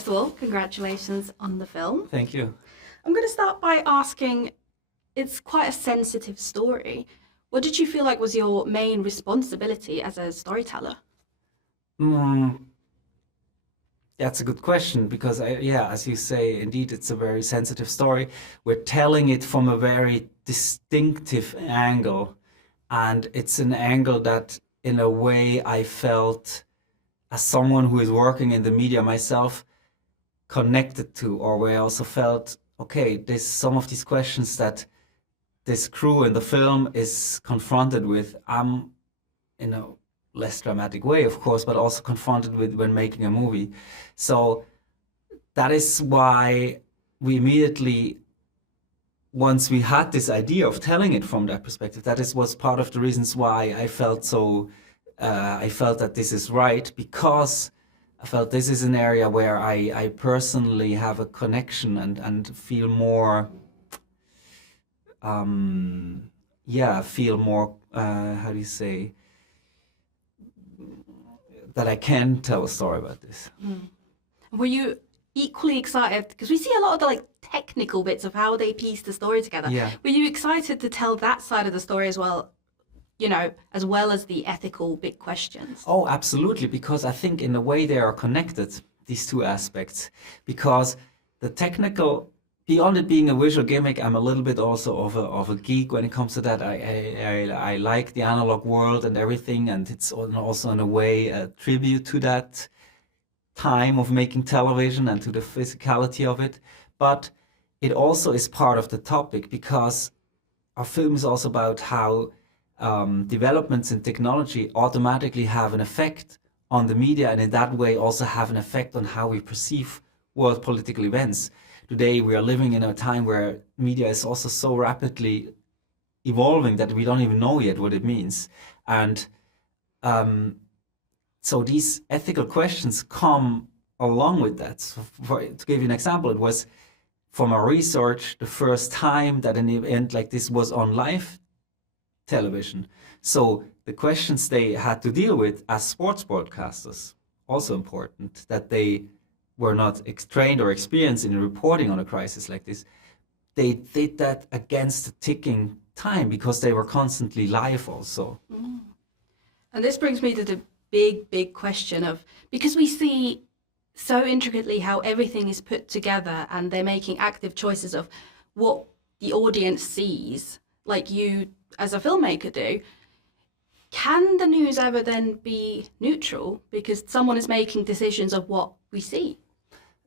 First of all, congratulations on the film. Thank you. I'm going to start by asking, it's quite a sensitive story. What did you feel like was your main responsibility as a storyteller? That's a good question because, as you say, indeed, it's a very sensitive story. We're telling it from a very distinctive angle, and it's an angle that, in a way, I felt, as someone who is working in the media myself, connected to, or where I also felt, okay, there's some of these questions that this crew in the film is confronted with. I'm, in a less dramatic way, of course, but also confronted with when making a movie. So that is why we immediately, once we had this idea of telling it from that perspective, was part of the reasons why I felt so, I felt that this is right, because I felt this is an area where I personally have a connection and feel more, feel more, how do you say, that I can tell a story about this. Were you equally excited? Because we see a lot of the technical bits of how they piece the story together. Yeah. Were you excited to tell that side of the story as well, as well as the ethical big questions? Oh, absolutely, because I think in a way they are connected, these two aspects. Because the technical, beyond it being a visual gimmick, I'm a little bit also of a geek when it comes to that. I like the analog world and everything, and it's also in a way a tribute to that time of making television and to the physicality of it. But it also is part of the topic, because our film is also about how developments in technology automatically have an effect on the media, and in that way also have an effect on how we perceive world political events. Today we are living in a time where media is also so rapidly evolving that we don't even know yet what it means. And so these ethical questions come along with that. So to give you an example, it was, from our research, the first time that an event like this was on live television. So the questions they had to deal with as sports broadcasters, also important, that they were not trained or experienced in reporting on a crisis like this. They did that against the ticking time because they were constantly live also. And this brings me to the big question of, because we see so intricately how everything is put together and they're making active choices of what the audience sees, like you as a filmmaker do. Can the news ever then be neutral because someone is making decisions of what we see?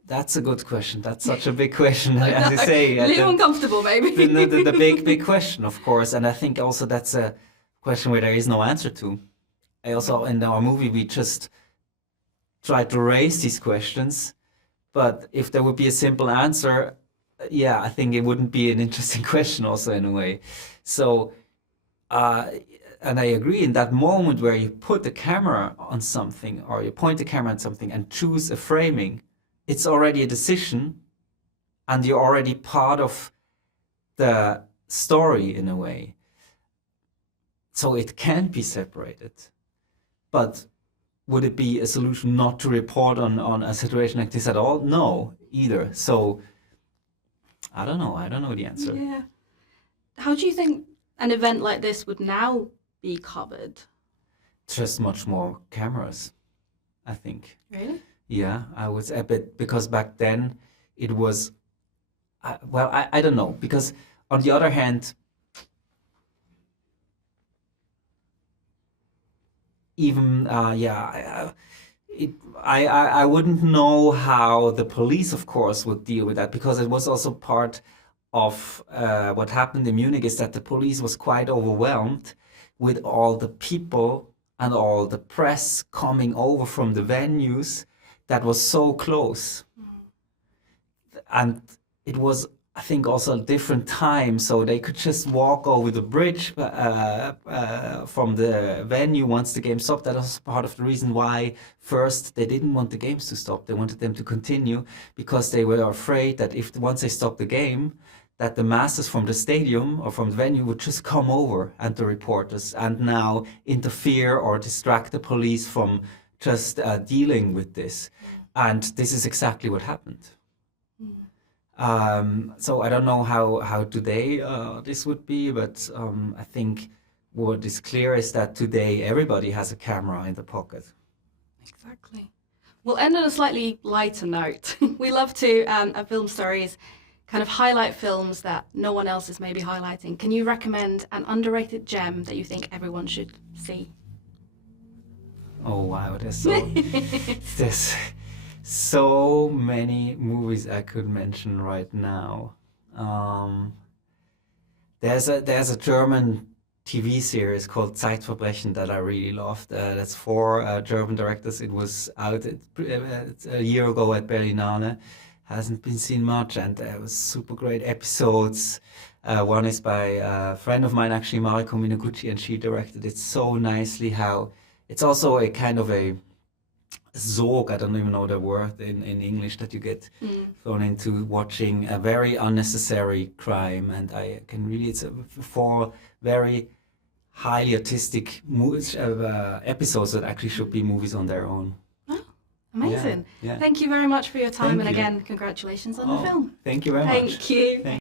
That's a good question. That's such a big question, as you say. A little uncomfortable, maybe. The big question, of course. And I think also that's a question where there is no answer to. I also, in our movie, we just try to raise these questions. But if there would be a simple answer, I think it wouldn't be an interesting question also in a way. So, and I agree, in that moment where you put the camera on something, or you point the camera on something and choose a framing, it's already a decision, and you're already part of the story in a way. So it can be separated. But would it be a solution not to report on a situation like this at all? No, either. So I don't know. I don't know the answer. Yeah. How do you think an event like this would now be covered? Just much more cameras, I think. Really? Yeah, I was a bit, because back then it was, I don't know, because on the other hand, even, I wouldn't know how the police, of course, would deal with that, because it was also part of what happened in Munich, is that the police was quite overwhelmed with all the people and all the press coming over from the venues that was so close. And it was, I think, also a different time, so they could just walk over the bridge from the venue once the game stopped. That was part of the reason why first they didn't want the games to stop. They wanted them to continue because they were afraid that if once they stopped the game, that the masses from the stadium or from the venue would just come over, and the reporters, and now interfere or distract the police from just dealing with this. And this is exactly what happened. So I don't know how today this would be, but I think what is clear is that today everybody has a camera in the pocket. Exactly. We'll end on a slightly lighter note. We love to, at Film Stories, kind of highlight films that no one else is maybe highlighting. Can you recommend an underrated gem that you think everyone should see? Oh wow, there's so many movies I could mention right now. There's a German TV series called Zeitverbrechen that I really loved. That's four German directors. It was out a year ago at Berlinale. Hasn't been seen much, and there was super great episodes. One is by a friend of mine, actually, Mariko Minaguchi, and she directed it so nicely. How it's also a kind of a Sog, I don't even know the word in English, that you get thrown into watching a very unnecessary crime. And I can really, it's four very highly artistic episodes that actually should be movies on their own. Oh, amazing. Yeah. Thank you very much for your time. Thank and you. again, congratulations on the film. Thank you very much. Thank you.